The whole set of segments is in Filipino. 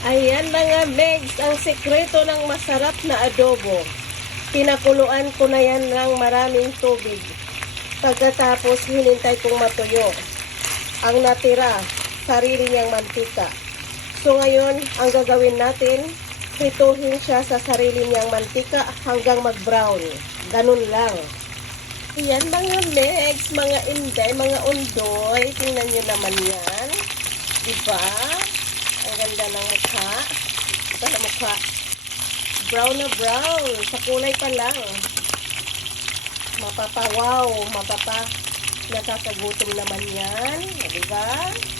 Ayan mga megs, ang sekreto ng masarap na adobo. Pinakuluan ko na yan ng maraming tubig. Pagkatapos, hinintay kong matuyo. Ang natira, sarili niyang mantika. So ngayon, ang gagawin natin, prituhin siya sa sarili niyang mantika hanggang mag-brown. Ganun lang. Ayan mga megs, mga inday, mga undoy. Tingnan nyo naman yan. Diba? Ang ganda ng mukha. Ito na mukha. Brown na brown. Sa kulay pa lang. Wow. Nakakagutom naman yan. Diba?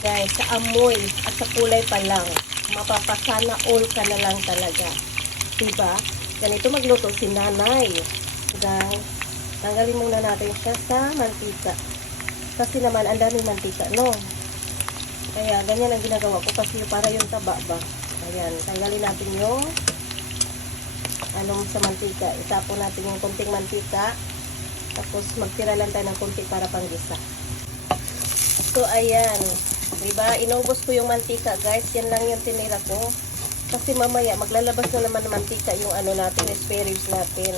Guys, sa amoy at sa kulay pa lang. Mapapasana all ka na lang talaga. Diba? Ganito magluto si nanay. Guys, tanggalin muna natin siya sa mantika. Kasi naman, ang daming mantika, no? Kaya, ganyan ang ginagawa ko kasi para yung taba ba. Ayan, tanggalin natin yung sa mantika. Itapon natin yung kunting mantika. Tapos, magtira lang tayo ng kunti para panggisa. So, ayan. Diba? Inubos ko yung mantika, guys. Yan lang yung tinira ko. Kasi mamaya, maglalabas na naman ng mantika yung natin, spare ribs natin.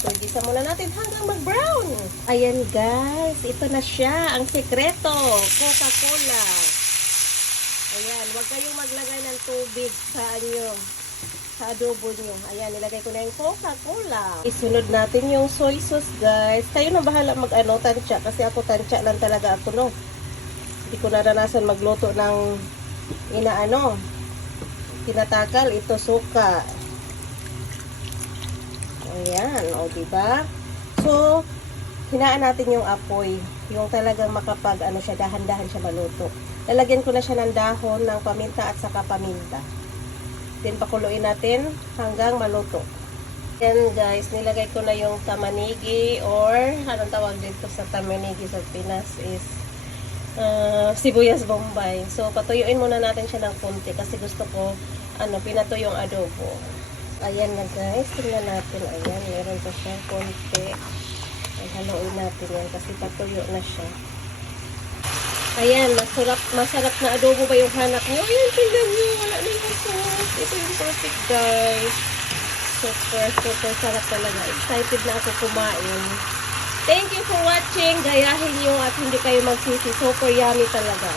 So, gisa muna natin hanggang mag-brown. Ayan, guys. Ito na siya. Ang sekreto. Coca-Cola. Ayan, huwag kayong maglagay ng tubig sa adobo nyo. Ayan, nilagay ko na yung Coca-Cola. Isunod natin yung soy sauce, guys. Kayo na bahala tansya. Kasi ako tansya lang talaga ako, no. Hindi ko naranasan magluto ng tinatakal. Ito, suka. Ayan, o, diba? So, hinaan natin yung apoy. Yung talagang dahan-dahan siya maluto. Lalagyan ko na siya ng dahon ng paminta at saka paminta. Then pakuluin natin hanggang maluto. Then guys, nilagay ko na yung tamanigi or anong tawag dito sa tamanigi sa Pinas is sibuyas bombay. So patuyuin muna natin siya ng konti kasi gusto ko pinatuyong adobo. Ayan na guys, tingnan natin. Ayan, meron pa siya konti. Ay, haluin natin yan kasi patuyo na siya. Ayan, masarap na adobo ba yung hanap nyo? Ayan, tingnan nyo. Wala na yung sauce. Ito yung perfect, guys. Super sarap talaga. Excited na ako kumain. Thank you for watching. Gayahin nyo at hindi kayo magsisi. Super yummy talaga.